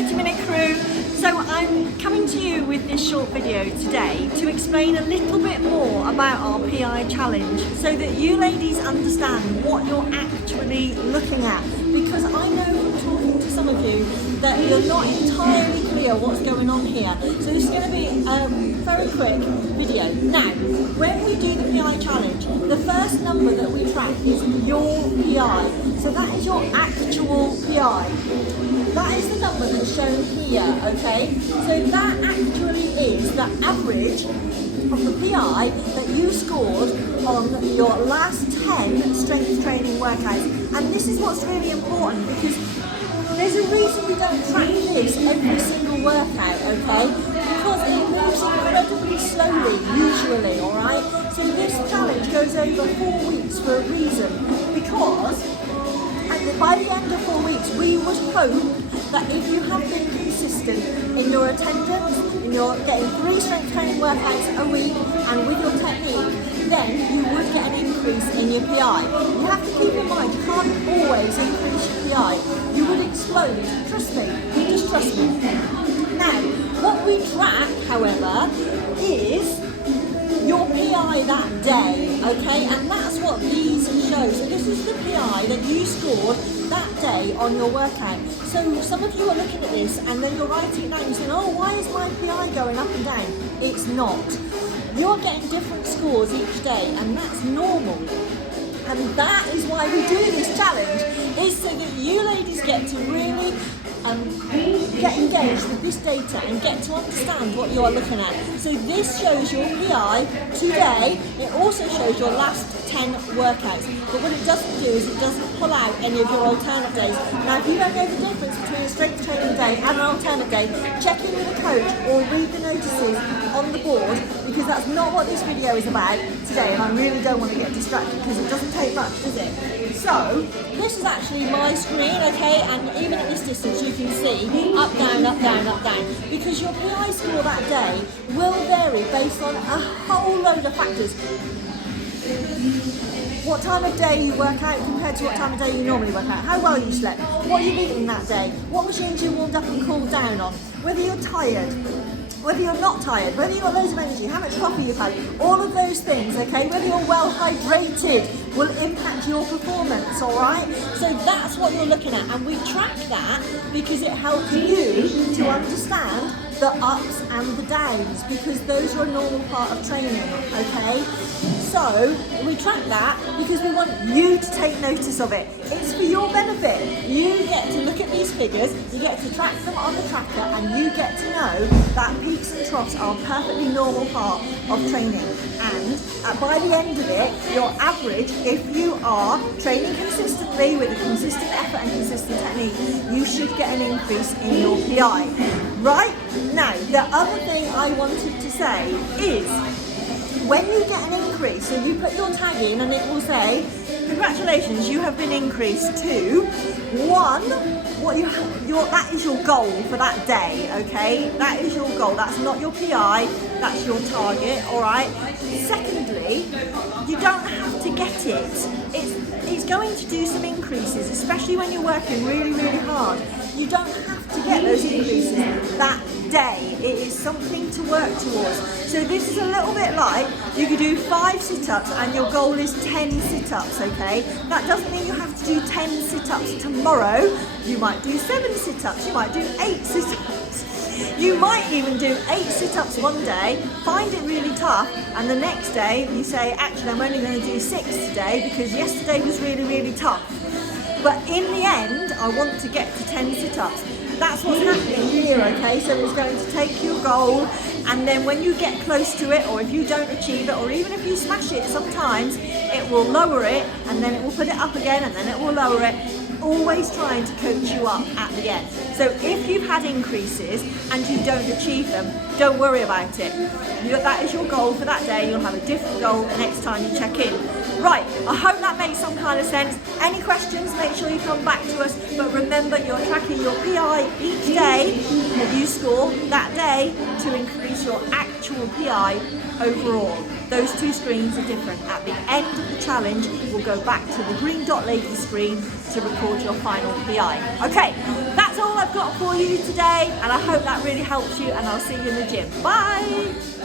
30-minute crew. So I'm coming to you with this short video today to explain a little bit more about our PI challenge so that you ladies understand what you're actually looking at, because I know from talking to some of you that you're not entirely clear what's going on here. So this is going to be a very quick video. Now, when we do the PI challenge, the first number that we track is your PI. So that is your actual PI. That is the number that's shown here, okay? So that actually is the average of the PI that you scored on your last 10 strength training workouts. And this is what's really important, because there's a reason we don't track this every single workout, okay? Because it moves incredibly slowly, usually, alright? So this challenge goes over 4 weeks for a reason, because by the end of 4 weeks, we would hope that if you have been consistent in your attendance, in your getting 3 strength training workouts a week, and with your technique, then you would get an increase in your PI. You have to keep in mind, you can't always increase your PI. You would explode. Trust me. Just trust me. Now, what we track, however, is your PI that day, okay? And that's what these show. So this is the PI that you scored that day on your workout. So some of you are looking at this and then you're writing it down and saying, oh, why is my PI going up and down? It's not. You're getting different scores each day, and that's normal. And that is why we do this challenge, is so that you ladies get to really get engaged with this data and get to understand what you are looking at. So this shows your PI today. It also shows your last 10 workouts. But what it doesn't do is it doesn't pull out any of your alternate days. Now, if you don't know the difference between a strength training day and an alternate day, check in with a coach or read the notices on the board, because that's not what this video is about today, and I really don't want to get distracted because it doesn't take much, does it? So, this is actually my screen, okay, and even at this distance you can see up, down, up, down, up, down, because your PI score that day will vary based on a whole load of factors. What time of day you work out compared to what time of day you normally work out, how well you slept, what you've eaten that day, what machines you warmed up and cooled down on, whether you're tired, whether you're not tired, whether you've got loads of energy, how much coffee you've had, all of those things, okay, whether you're well hydrated will impact your performance, alright? So that's what you're looking at, and we track that because it helps you to understand the ups and the downs, because those are a normal part of training, okay? So we track that because we want you to take notice of it. It's for your benefit. You get to look at these figures, you get to track them on the tracker, and you get to know that peaks and troughs are a perfectly normal part of training. And by the end of it, your average, if you are training consistently with a consistent effort and consistent technique, you should get an increase in your PI. Right? Now, the other thing I wanted to say is, when you get an increase, so you put your tag in and it will say, congratulations, you have been increased to 1, that is your goal for that day, okay? That is your goal, that's not your PI, that's your target, alright? Secondly, you don't have to get it. It's going to do some increases, especially when you're working really, really hard. You don't have to get those increases that day. It is something to work towards. So this is a little bit like, you could do 5 sit-ups and your goal is 10 sit-ups, okay? That doesn't mean you have to do 10 sit-ups tomorrow. You might do 7 sit-ups, you might do 8 sit-ups. You might even do 8 sit-ups one day, find it really tough, and the next day you say, actually I'm only going to do 6 today because yesterday was really, really tough. But in the end, I want to get to 10 sit-ups. That's what's happening here, okay? So it's going to take your goal, and then when you get close to it, or if you don't achieve it, or even if you smash it, sometimes it will lower it, and then it will put it up again, and then it will lower it. Always trying to coach you up at the end. So if you've had increases and you don't achieve them, don't worry about it. That is your goal for that day. You'll have a different goal the next time you check in. Right, I hope that makes some kind of sense. Any questions, make sure you come back to us. But remember, you're tracking your PI each day that you score that day to increase your actual PI overall. Those 2 screens are different. At the end of the challenge, we'll go back to the green dot lady screen to record your final PI. Okay, that's all I've got for you today, and I hope that really helps you, and I'll see you in the gym. Bye.